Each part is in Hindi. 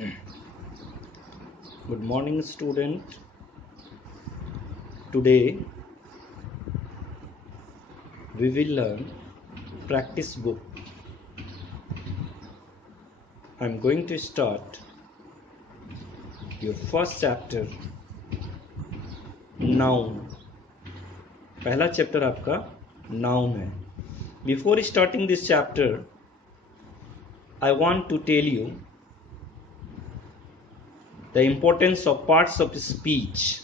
Good morning, student. Today we will learn practice book. I am going to start your first chapter, noun. पहला चैप्टर आपका noun है. Before starting this chapter, I want to tell you the importance of parts of speech,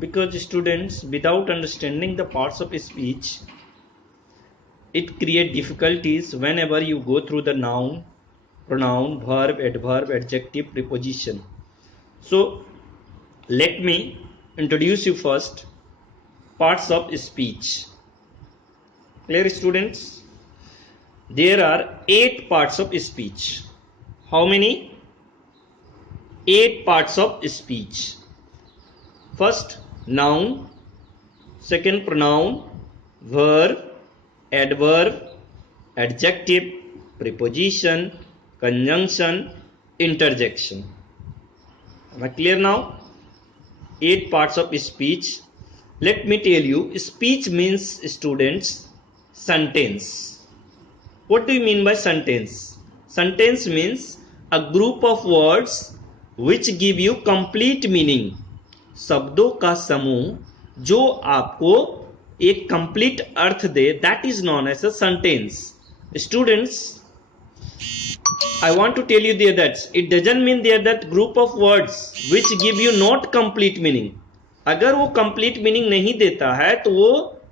because students, without understanding the parts of speech, it creates difficulties whenever you go through the noun, pronoun, verb, adverb, adjective, preposition. So let me introduce you first parts of speech. Clear, students? There are 8 parts of speech. How many? 8 parts of speech. First, noun. Second, pronoun, verb, adverb, adjective, preposition, conjunction, interjection. Am I clear now? 8 parts of speech. Let me tell you, speech means, students, sentence. What do you mean by sentence? Sentence means a group of words which give you complete meaning. शब्दों का समूह जो आपको एक complete earth they, that is known as a sentence. Students, I want to tell you there that it doesn't mean there that group of words which give you not complete meaning. अगर वो complete meaning नहीं देता है तो वो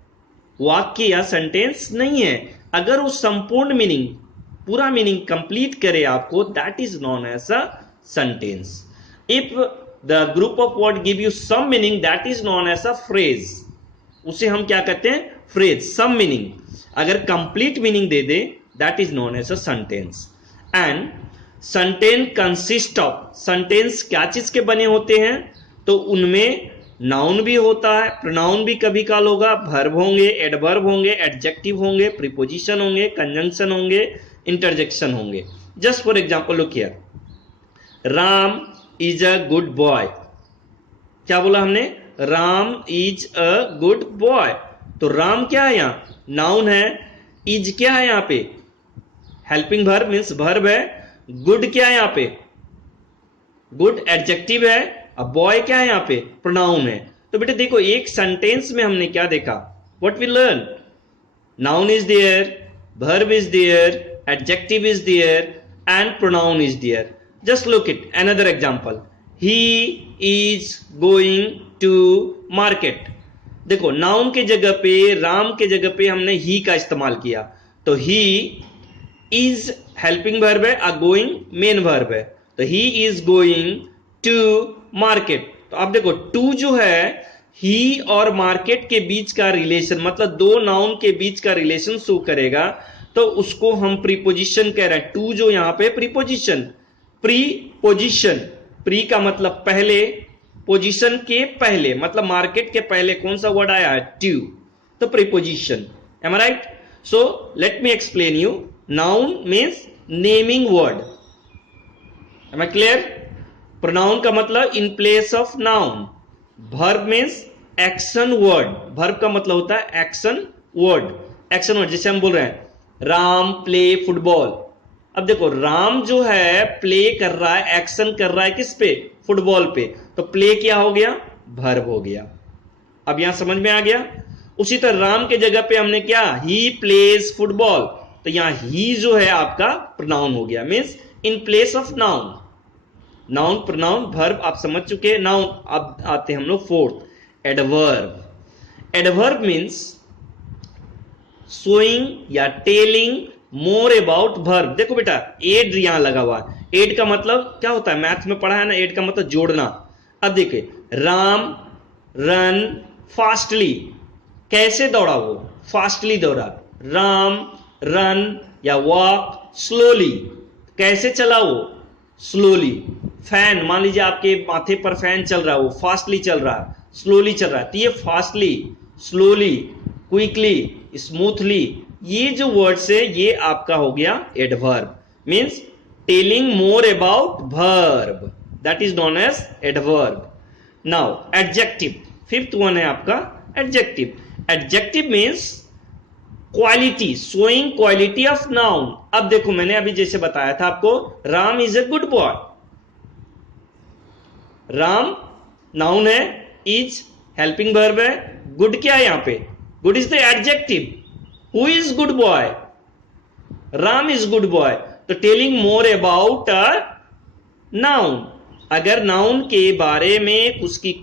वाक्य या sentence नहीं है. अगर वो संपूर्ण मीनिंग, पूरा मीनिंग कंप्लीट करे आपको, that is known as a sentence. If the group of words give you some meaning, that is known as a phrase. उसे हम क्या कहते हैं? phrase, some meaning. अगर complete meaning they they, that is known as a sentence. And sentence consist of, sentence क्या चीज के बने होते हैं? तो उनमें नाउन भी होता है, प्रोनाउन भी कभी काल होगा, वर्ब होंगे, एडवर्ब होंगे, एडजेक्टिव होंगे, प्रीपोजिशन होंगे, कंजंक्शन होंगे, इंटरजेक्शन होंगे. Just for example look here, Ram is a good boy. क्या बोला हमने? Ram is a good boy. तो राम क्या है? यहां नाउन है. इज क्या है? यहां पे हेल्पिंग वर्ब मींस वर्ब है. गुड क्या है? यहां पे गुड एडजेक्टिव है. अब बॉय क्या है? यहां पे प्रोनाउन है. तो बेटे देखो, एक सेंटेंस में हमने क्या देखा? What we learn? Noun is there, verb is there, adjective is there and pronoun is there. Just look at another example. He is going to market. देखो, नाउन के जगह पे, राम के जगह पे हमने ही का इस्तेमाल किया. तो ही इज हेल्पिंग वर्ब है, आ गोइंग मेन वर्ब है. तो he is going to market. तो आप देखो, टू जो है, ही और मार्केट के बीच का रिलेशन, मतलब दो नाउन के बीच का रिलेशन शो करेगा, तो उसको हम प्रीपोजिशन कह रहे हैं. टू जो यहां पे प्रीपोजिशन, प्रीपोजिशन, प्री का मतलब पहले, पोजीशन के पहले, मतलब मार्केट के पहले कौन सा वर्ड आया है? टू. तो preposition. Am I right? So let me explain you. Noun means naming word. Am I clear? Pronoun का मतलब in place of noun. Verb means action word. Verb का मतलब होता है एक्शन वर्ड. एक्शन वर्ड, जैसे हम बोल रहे हैं राम प्ले फुटबॉल. अब देखो, राम जो है प्ले कर रहा है, एक्शन कर रहा है किस पे? फुटबॉल पे. तो प्ले क्या हो गया? वर्ब हो गया. अब यहां समझ में आ गया? उसी तरह राम के जगह पे हमने क्या? He plays football. तो यहां ही जो है आपका प्रोनाउन हो गया, means in place of noun. Noun, pronoun, verb आप समझ चुके हैं. नाउन. अब आते हैं हम लोग fourth, adverb. Adverb means showing या टेलिंग मोर अबाउट वर्ब. देखो बेटा, एड यहां लगा हुआ है. एड का मतलब क्या होता है? मैथ में पढ़ा है ना, एड का मतलब जोड़ना. अब देखिए, राम रन फास्टली. कैसे दौड़ा वो? फास्टली दौड़ा. राम रन या वॉक स्लोली. कैसे चला वो? स्लोली. फैन, मान लीजिए आपके माथे पर फैन चल रहा है, वो फास्टली चल रहा है, स्लोली चल रहा है. तो ये फास्टली, स्लोली, क्विकली, स्मूथली, ये जो वर्ड्स है ये आपका हो गया adverb. Means telling more about verb, that is known as adverb. Now adjective, fifth one है आपका adjective. Adjective means quality, showing quality of noun. अब देखो मैंने अभी जैसे बताया था आपको, Ram is a good boy. Ram noun है, इज हेल्पिंग वर्ब है, गुड क्या है यहां पे, good is the adjective. Who is good boy, Ram is good boy. तो telling more about a noun, अगर नाउन के बारे में उसकी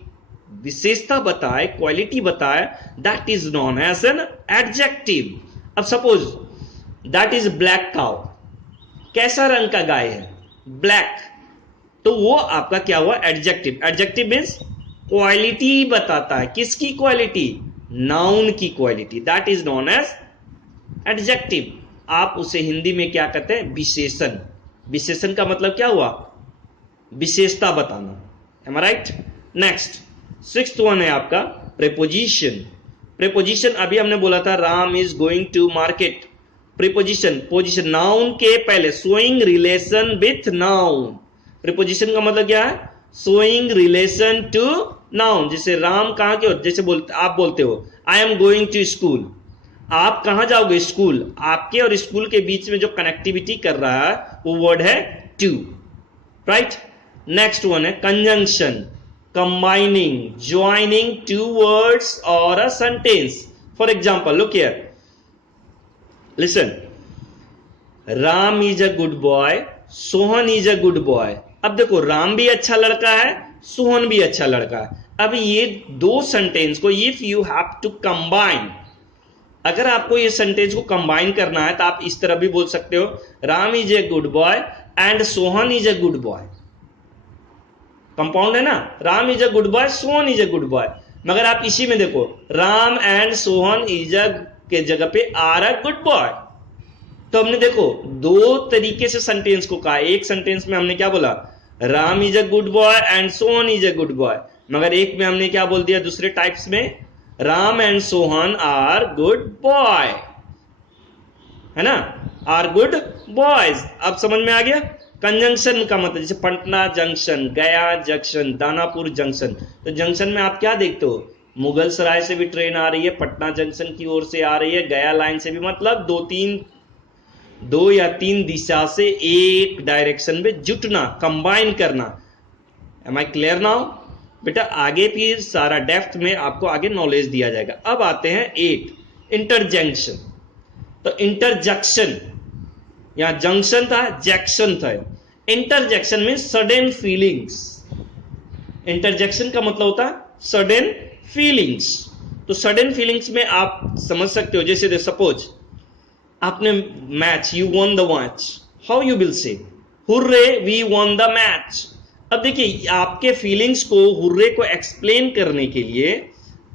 विशेषता बताए, क्वालिटी बताए, that is known as an adjective. अब suppose that is black cow, कैसा रंग का गाय है, ब्लैक, तो वो आपका क्या हुआ, एडजेक्टिव. एडजेक्टिव मीन्स क्वालिटी बताता है, किसकी क्वालिटी, नाउन की quality, that is known as adjective. आप उसे हिंदी में क्या कहते हैं, विशेषण. विशेषण का मतलब क्या हुआ, विशेषता बताना. Am I right. Next sixth one है आपका प्रीपोजिशन. प्रीपोजिशन अभी हमने बोला था Ram is going to market. Preposition, position, noun के पहले, showing relation with noun. Preposition का मतलब क्या है, शोइंग रिलेशन टू नाउन. जैसे राम कहां के हो, जैसे आप बोलते हो I am going to school, आप कहां जाओगे, स्कूल. आपके और स्कूल के बीच में जो कनेक्टिविटी कर रहा है वो वर्ड है टू, राइट. नेक्स्ट वन है conjunction, combining, joining two words और a sentence. For example look here, listen, Ram is a good boy, Sohan is a good boy. अब देखो राम भी अच्छा लड़का है, सोहन भी अच्छा लड़का है. अब ये दो सेंटेंस को if you have to combine, अगर आपको ये सेंटेंस को कंबाइन करना है तो आप इस तरह भी बोल सकते हो, Ram is a good boy and Sohan is a good boy. Compound है ना, Ram is a good boy, Sohan is a good boy. मगर आप इसी में देखो, राम एंड सोहन इज अ के जगह पे आर अ गुड बॉय. तो हमने देखो दो तरीके से सेंटेंस को कहा. एक सेंटेंस में हमने क्या बोला, Ram is a good boy and Sohan is a good boy. मगर एक में हमने क्या बोल दिया, दूसरे टाइप्स में, Ram and Sohan are good boy, है ना, आर गुड बॉयज. अब समझ में आ गया. कंजंक्शन का मतलब जैसे पटना जंक्शन, गया जंक्शन, दानापुर जंक्शन. तो जंक्शन में आप क्या देखते हो, मुगल सराय से भी ट्रेन आ रही है, पटना जंक्शन की ओर से आ रही है, गया लाइन से भी, मतलब दो या तीन दिशा से एक डायरेक्शन में जुटना, कंबाइन करना. एम आई क्लियर नाउ बेटा. आगे भी सारा डेप्थ में आपको आगे नॉलेज दिया जाएगा. अब आते हैं 8, इंटरजेक्शन. तो इंटरजेक्शन, यहां जंक्शन था, जैक्शन था. Interjection mean sudden feelings. Interjection का मतलब होता है सडन फीलिंग्स. तो सडन फीलिंग्स में आप समझ सकते हो, जैसे सपोज आपने match, you won the match, how you will say, hurray we won the match. अब देखिए आपके फीलिंग्स को, हुर्रे को एक्सप्लेन करने के लिए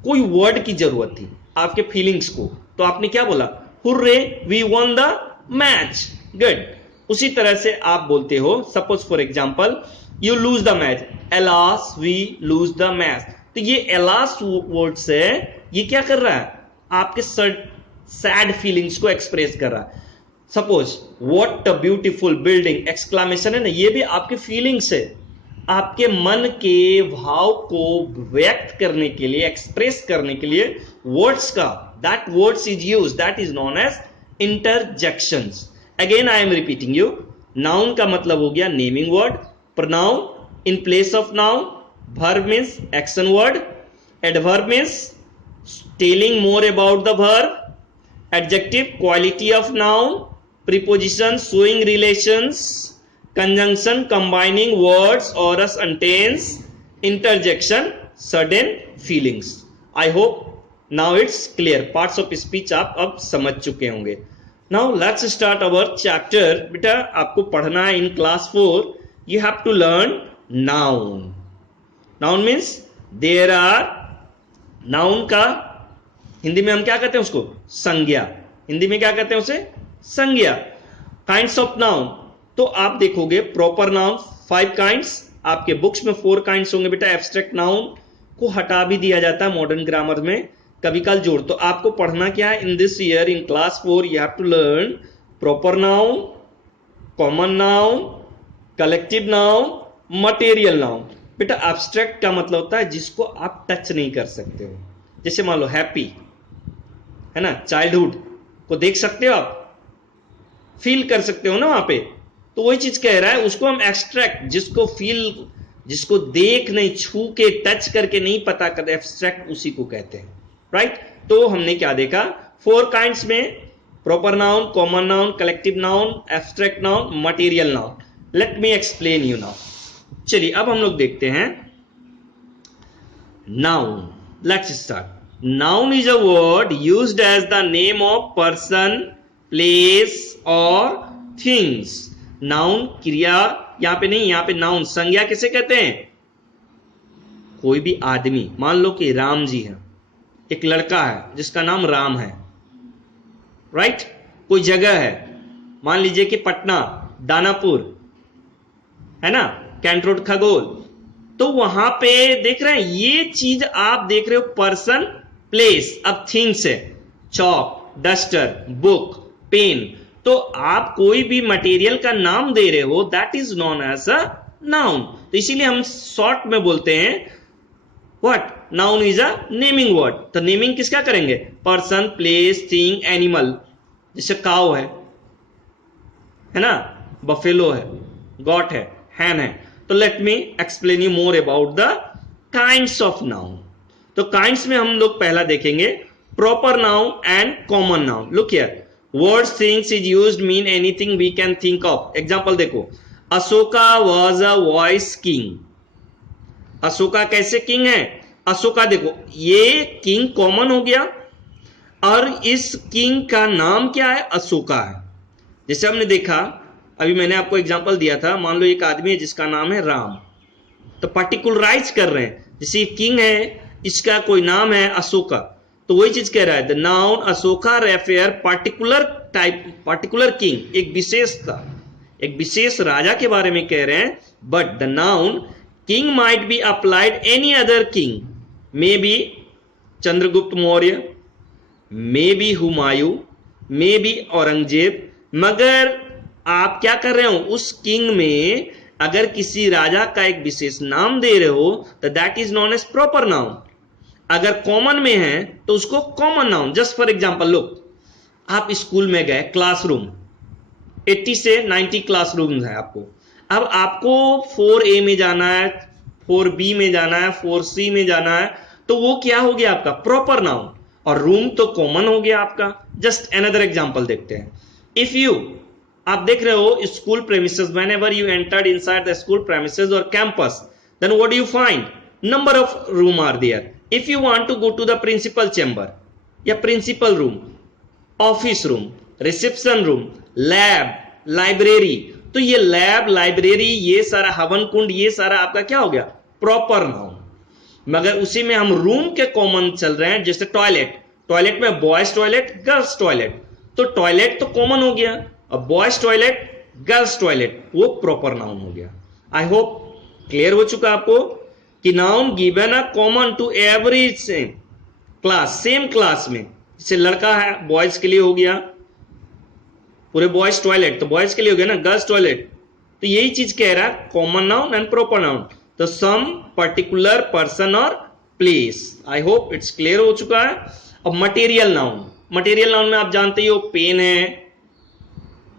कोई वर्ड की जरूरत थी आपके फीलिंग्स को, तो आपने क्या बोला, hurray we won the match, good. उसी तरह से आप बोलते हो, suppose for example you lose the match, alas we lose the match. तो ये एलास वर्ड से ये क्या कर रहा है, आपके सैड फीलिंग्स को एक्सप्रेस कर रहा है. Suppose what a beautiful building, exclamation है ना, ये भी आपके फीलिंग्स है, आपके मन के भाव को व्यक्त करने के लिए, एक्सप्रेस करने के लिए वर्ड्स का, that words is use, that is known as interjections. Again I am repeating you. Noun का मतलब हो गया naming word, pronoun in place of noun, verb means action word, adverb means telling more about the verb, adjective quality of noun, preposition showing relations, conjunction combining words or a sentence, interjection sudden feelings. I hope now it's clear. Parts of speech आप अब समझ चुके होंगे. Now let's start our chapter. बेटा आपको पढ़ना है in class 4. You have to learn noun. Noun means there are, noun का हिंदी में हम क्या कहते हैं उसको, संज्ञा. हिंदी में क्या कहते हैं उसे, संज्ञा. Kinds of noun, तो आप देखोगे प्रॉपर नाउन 5 काइंड्स, आपके बुक्स में 4 काइंड्स होंगे बेटा. एब्स्ट्रैक्ट नाउन को हटा भी दिया जाता है मॉडर्न ग्रामर में, कभी कल जोड़. तो आपको पढ़ना क्या है in this year in class 4, you have to learn proper noun, common noun, collective noun, material noun. बेटा एब्स्ट्रैक्ट का मतलब होता है जिसको आप टच नहीं कर सकते हो। जैसे मान लो हैप्पी है ना, चाइल्डहुड को देख सकते हो आप, फील कर सकते हो ना वहां पे, तो वही चीज कह रहा है, उसको हम एक्सट्रैक्ट, जिसको फील, जिसको देख नहीं, छू के, टच करके नहीं पता कर, एब्स्ट्रैक्ट उसी को कहते हैं, राइट। तो हमने क्या देखा, 4 काइंड्स में, proper noun, common noun, collective noun, abstract noun, material noun. Let me explain you now. चलिए अब हम लोग देखते हैं noun. Let's start. Noun is a word used as the name of person, place और थिंग्स। नाउन क्रिया, यहां पे नहीं, यहां पे नाउन संज्ञा किसे कहते हैं, कोई भी आदमी। मान लो कि राम जी है, एक लड़का है जिसका नाम राम है, राइट। कोई जगह है, मान लीजिए कि पटना, दानापुर है ना, कैंट रोड, खगोल, तो वहां पे देख रहे हैं, ये चीज आप देख रहे हो, पर्सन, प्लेस। अब थिंग्स है, चॉक, डस्टर, बुक, पेन। तो आप कोई भी मटेरियल का नाम दे रहे हो, that is known as a noun. तो इसीलिए हम शॉर्ट में बोलते हैं what, noun is a naming word. तो नेमिंग किसका करेंगे, पर्सन, प्लेस, थिंग, एनिमल। जैसे काउ है ना, बफेलो है, गॉट है, हैन है। तो let me explain you more about the kinds of noun. तो काइंड्स में हम लोग पहला देखेंगे proper noun and common noun. Look here, words, things is used mean anything we can think of. Example देखो, Ashoka was a wise king. Ashoka कैसे किंग है, अशोका देखो, ये किंग कॉमन हो गया, और इस किंग का नाम क्या है, अशोका है। जैसे हमने देखा, अभी मैंने आपको एग्जांपल दिया था, मान लो एक आदमी है जिसका नाम है राम, तो पर्टिकुलराइज कर रहे हैं, जैसे किंग है, इसका कोई नाम है अशोका, तो वही चीज कह रहा है, the noun Ashoka refer particular type, particular king, एक विशेषता, एक विशेष राजा के बारे में कह रहे हैं। But the noun king might be applied any other king, may be Chandragupta Maurya, may be Humayun, may be Aurangzeb. मगर आप क्या कर रहे हो, उस किंग में अगर किसी राजा का एक विशेष नाम दे रहे हो, तो that is known as proper noun. अगर कॉमन में है तो उसको common noun. Just for example, look, आप स्कूल में गए, क्लासरूम 80 से 90 क्लासरूम है आपको। अब आपको 4A में जाना है, 4B में जाना है, 4C में जाना है, तो वो क्या हो गया आपका, प्रॉपर नाउन, और रूम तो कॉमन हो गया आपका। जस्ट अनदर एग्जांपल देखते हैं। इफ यू, आप देख रहे हो school premises, whenever you entered inside the school premises और campus, then what do you find, number of room are there. If you want to go to the principal chamber या principal room, office room, reception room, lab, library, तो ये लैब, लाइब्रेरी, ये सारा हवन कुंड, ये सारा आपका क्या हो गया, प्रॉपर नाउन। मगर उसी में हम रूम के कॉमन चल रहे हैं, जैसे टॉयलेट, टॉयलेट में बॉयज टॉयलेट, गर्ल्स टॉयलेट, तो टॉयलेट तो कॉमन हो गया, अब बॉयज टॉयलेट, गर्ल्स टॉयलेट, वो प्रॉपर नाउन हो गया। आई होप क्लियर हो चुका आपको कि noun given a common to every class, same class में, जैसे लड़का है, बॉयज के लिए हो गया पूरे बॉयज टॉयलेट, तो बॉयज के लिए हो गया ना, गर्ल्स टॉयलेट। तो यही चीज कह रहा है, common noun and proper noun, तो सम पर्टिकुलर पर्सन और place. I hope it's clear हो चुका है। अब मटेरियल नाउन, मटेरियल नाउन में आप जानते ही हो, पेन है,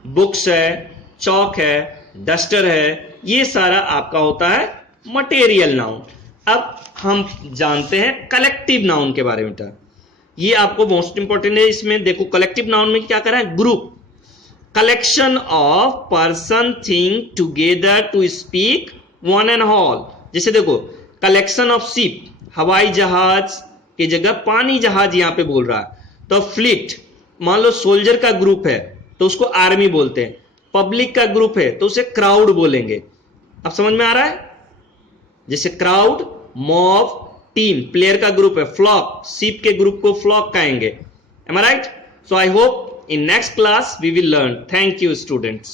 बुक्स है, चौक है, डस्टर है, ये सारा आपका होता है मटेरियल नाउन। अब हम जानते हैं कलेक्टिव नाउन के बारे में। ये आपको मोस्ट इंपॉर्टेंट है। इसमें देखो, कलेक्टिव नाउन में क्या कर रहा है, group, collection of person, thing together to speak one and all. जैसे देखो, कलेक्शन ऑफ शिप, हवाई जहाज की जगह पानी जहाज यहां पे बोल रहा है। तो फ्लीट, मान लो सोल्जर का ग्रुप है तो उसको आर्मी बोलते हैं, पब्लिक का ग्रुप है तो उसे क्राउड बोलेंगे। अब समझ में आ रहा है, जैसे क्राउड, मॉब, टीम, प्लेयर का ग्रुप है, फ्लॉक, शिप के ग्रुप को फ्लॉक कहेंगे। Am I right? So I hope in next class we will learn. Thank you students.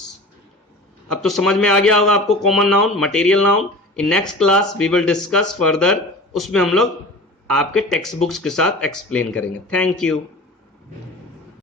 अब तो समझ में आ गया होगा आपको common noun, material noun. In next class we will discuss further, उसमें हम लोग आपके टेक्स्ट बुक्स के साथ एक्सप्लेन करेंगे। Thank you.